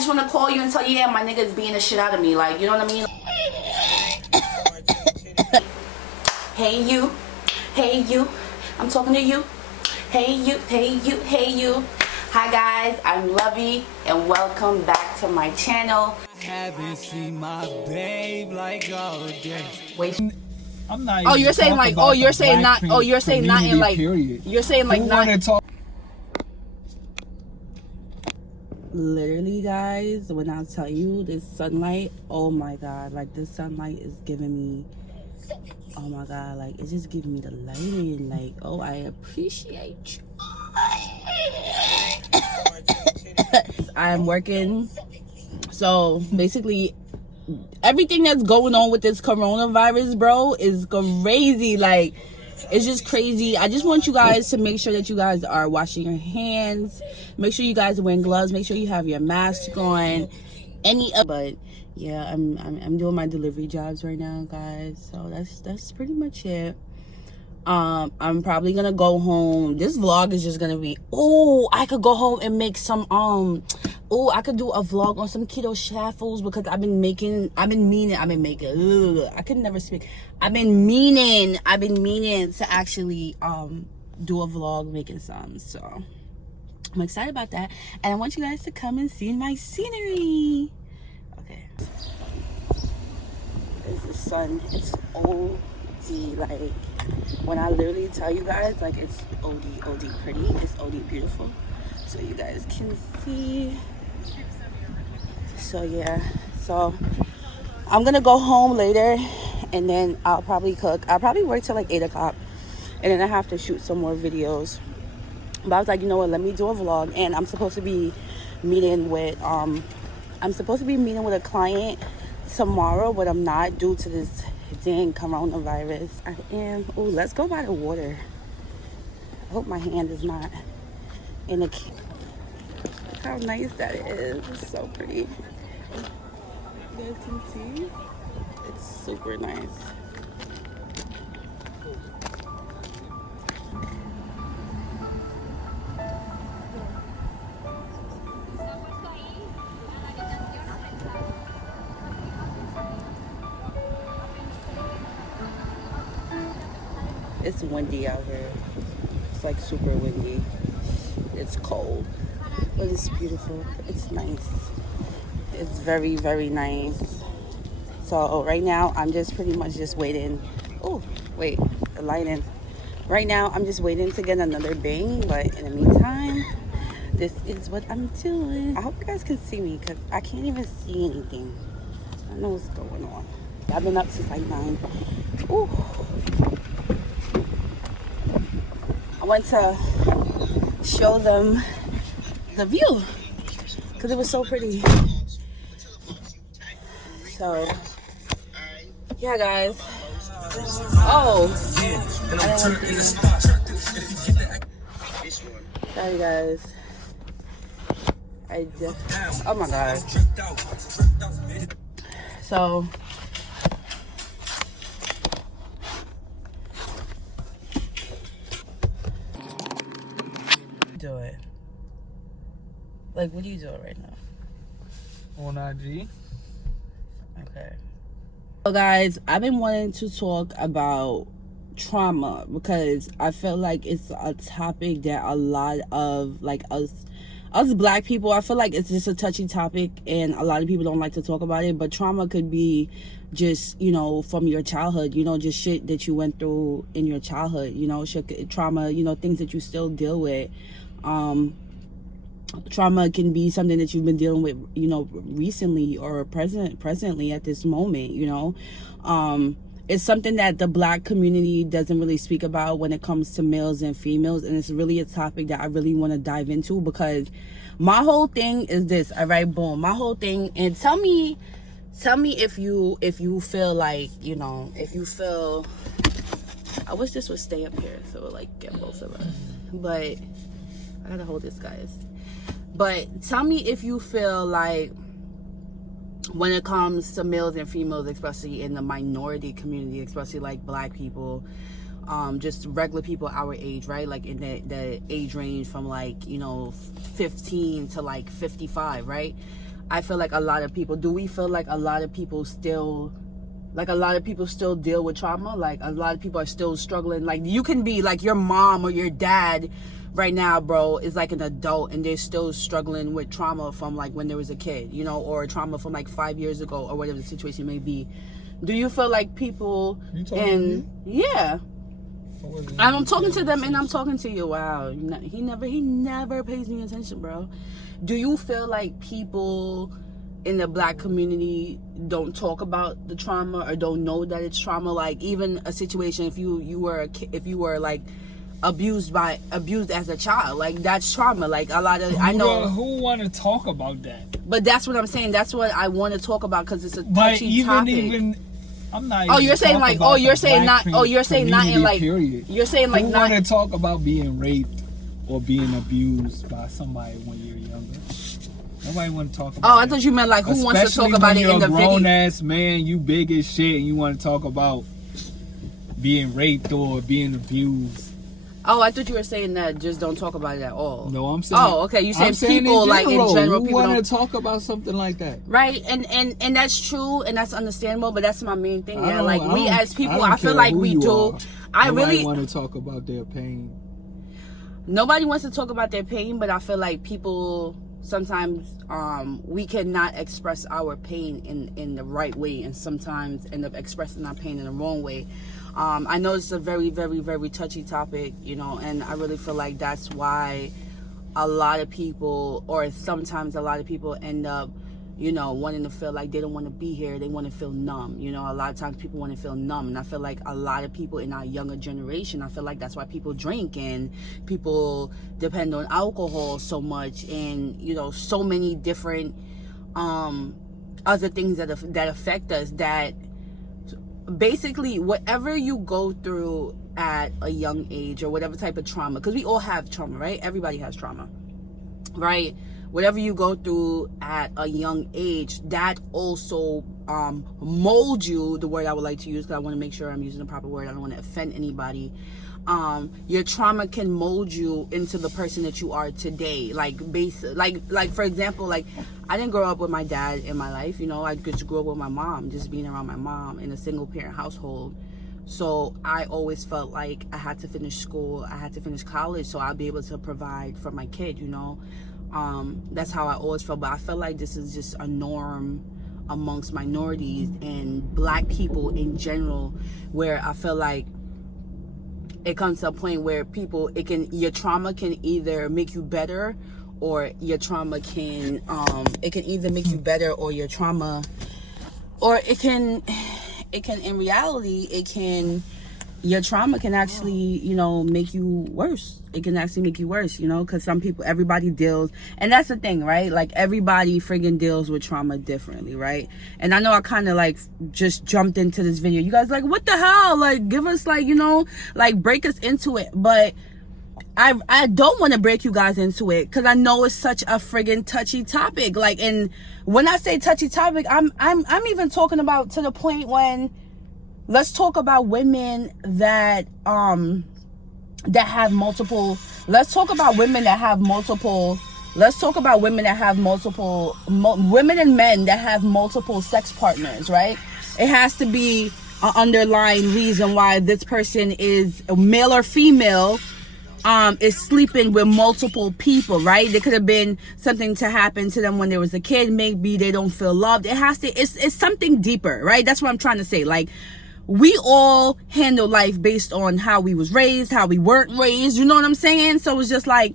just want to call you and tell you, yeah, my nigga's beating the shit out of me. Like, you know what I mean? Hey you, hey you, I'm talking to you. Hey you, hey you, hey you. Hi guys, I'm Lovey and welcome back to my channel. I haven't seen my babe like all day. Wait. I'm not. Oh, you're saying like, oh, you're saying not, oh, you're saying not in like, period. You're saying like not. Talk? Literally, guys, when I tell you this sunlight, oh my god, like this sunlight is giving me, oh my god, like it's just giving me the lighting. Like, oh, I appreciate you. I am working, so basically everything that's going on with this coronavirus, bro, is crazy. Like, it's just crazy. I just want you guys to make sure that you guys are washing your hands, make sure you guys are wearing gloves, make sure you have your mask on, but yeah, I'm doing my delivery jobs right now, guys, so that's pretty much it. I'm probably gonna go home. This vlog is just gonna be, oh, I could go home and make some I could do a vlog on some keto shuffles because I've been meaning I could never speak. I've been meaning to actually do a vlog making some, so I'm excited about that, and I want you guys to come and see my scenery. Okay, it's the sun. It's OD, like when I literally tell you guys, like, it's OD pretty, it's OD beautiful, so you guys can see. So yeah, so I'm gonna go home later and then I'll probably cook. I'll probably work till like 8 o'clock and then I have to shoot some more videos, but I was like, you know what, let me do a vlog. And I'm supposed to be meeting with a client tomorrow, but I'm not due to this dang coronavirus. I am. Oh, let's go by the water. I hope my hand is not in a. Look how nice that is. It's so pretty. You guys can see. It's super nice. It's windy out here. It's like super windy. It's cold, but it's beautiful. It's nice. It's very, very nice. So right now I'm just pretty much just waiting. Oh, wait, the lighting. Right now I'm just waiting to get another bang, but in the meantime, this is what I'm doing. I hope you guys can see me because I can't even see anything. I don't know what's going on. I've been up since like 9. Ooh. I went to show them the view because it was so pretty. So yeah, guys. Oh, sorry guys. Oh my god. So do it. Like, what are you doing right now? On IG. Okay. So guys, I've been wanting to talk about trauma because I feel like it's a topic that a lot of like us black people, I feel like it's just a touchy topic and a lot of people don't like to talk about it. But trauma could be just, you know, from your childhood, you know, just shit that you went through in your childhood, you know, trauma, you know, things that you still deal with. Trauma can be something that you've been dealing with, you know, recently or presently at this moment, you know. It's something that the black community doesn't really speak about when it comes to males and females, and it's really a topic that I really want to dive into because my whole thing is this. All right, boom, my whole thing. And tell me if you feel like, you know, if you feel, I wish this would stay up here so it would like get both of us, but I gotta hold this, guys. But tell me if you feel like when it comes to males and females, especially in the minority community, especially like black people, just regular people our age, right? Like in the age range from like, you know, 15 to like 55, right? I feel like a lot of people, do we feel like a lot of people still deal with trauma? Like a lot of people are still struggling. Like you can be like your mom or your dad right now, bro, is like an adult and they're still struggling with trauma from like when there was a kid, you know, or trauma from like 5 years ago or whatever the situation may be. Do you feel like people yeah, I'm talking to them and I'm talking to you. Wow, he never pays me attention, bro. Do you feel like people in the black community don't talk about the trauma or don't know that it's trauma? Like even a situation, if you were like abused as a child, like that's trauma. Like a lot of I know who want to talk about that, but that's what I'm saying. That's what I want to talk about because it's a touchy topic. I'm not. Oh, you're saying like. Oh, you're saying not. Oh, you're saying not in like. Period. You're saying like who not. Want to talk about being raped or being abused by somebody when you're younger? Nobody want to talk about. Oh, I thought you meant like who wants to talk about it in the video. Especially when you're a grown ass man, you big as shit, and you want to talk about being raped or being abused. Oh, I thought you were saying that just don't talk about it at all. No, I'm saying. Oh, okay. You saying people like in general. Who want to talk about something like that? Right, and that's true, and that's understandable. But that's my main thing. Yeah, like we as people, I feel like we do. I really want to talk about their pain. Nobody wants to talk about their pain, but I feel like people sometimes we cannot express our pain in the right way, and sometimes end up expressing our pain in the wrong way. I know it's a very, very, very touchy topic, you know, and I really feel like that's why a lot of people, or sometimes a lot of people end up, you know, wanting to feel like they don't want to be here. They want to feel numb. You know, a lot of times people want to feel numb. And I feel like a lot of people in our younger generation, I feel like that's why people drink and people depend on alcohol so much and, you know, so many different other things that affect us, that basically whatever you go through at a young age or whatever type of trauma, because we all have trauma, right? Everybody has trauma, right? Whatever you go through at a young age, that also molds you, the word I would like to use because I want to make sure I'm using the proper word. I don't want to offend anybody. Your trauma can mold you into the person that you are today. Like for example, like I didn't grow up with my dad in my life, you know. I just grew up with my mom, just being around my mom in a single parent household. So I always felt like I had to finish school, I had to finish college so I'll be able to provide for my kid, you know. That's how I always felt. But I felt like this is just a norm amongst minorities and black people in general, where I feel like it comes to a point where your trauma can either make you better, or your trauma can it can either make you better, or your trauma, or it can in reality your trauma can actually, you know, make you worse. It can actually make you worse, you know, because everybody deals, and that's the thing, right? Like everybody friggin' deals with trauma differently, right? And I know I kind of like just jumped into this video. You guys like, what the hell? Like, give us like, you know, like break us into it. But I don't want to break you guys into it because I know it's such a friggin' touchy topic. Like, and when I say touchy topic, I'm even talking about to the point when, let's talk about women that have multiple. Let's talk about women that have multiple. Let's talk about women that have multiple. Women and men that have multiple sex partners, right? It has to be an underlying reason why this person is male or female. Is sleeping with multiple people, right? There could have been something to happen to them when there was a kid. Maybe they don't feel loved. It's something deeper, right? That's what I'm trying to say. Like, we all handle life based on how we was raised, how we weren't raised. You know what I'm saying? So it's just like,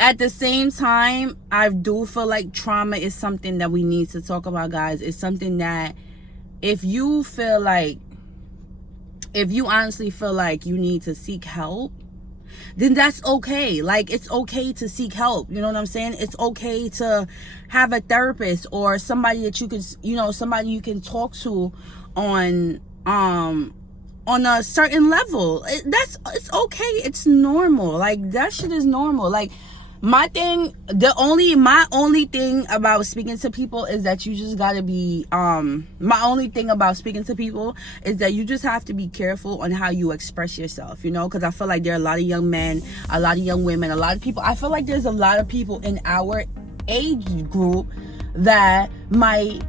at the same time, I do feel like trauma is something that we need to talk about, guys. It's something that if you honestly feel like you need to seek help, then that's okay. Like, it's okay to seek help. You know what I'm saying? It's okay to have a therapist or somebody that you could, you know, somebody you can talk to on a certain level. It's okay. It's normal. Like, that shit is normal. Like, my only thing about speaking to people is that you just gotta be, my only thing about speaking to people is that you just have to be careful on how you express yourself, you know, because I feel like there are a lot of young men, a lot of young women, a lot of people. I feel like there's a lot of people in our age group that might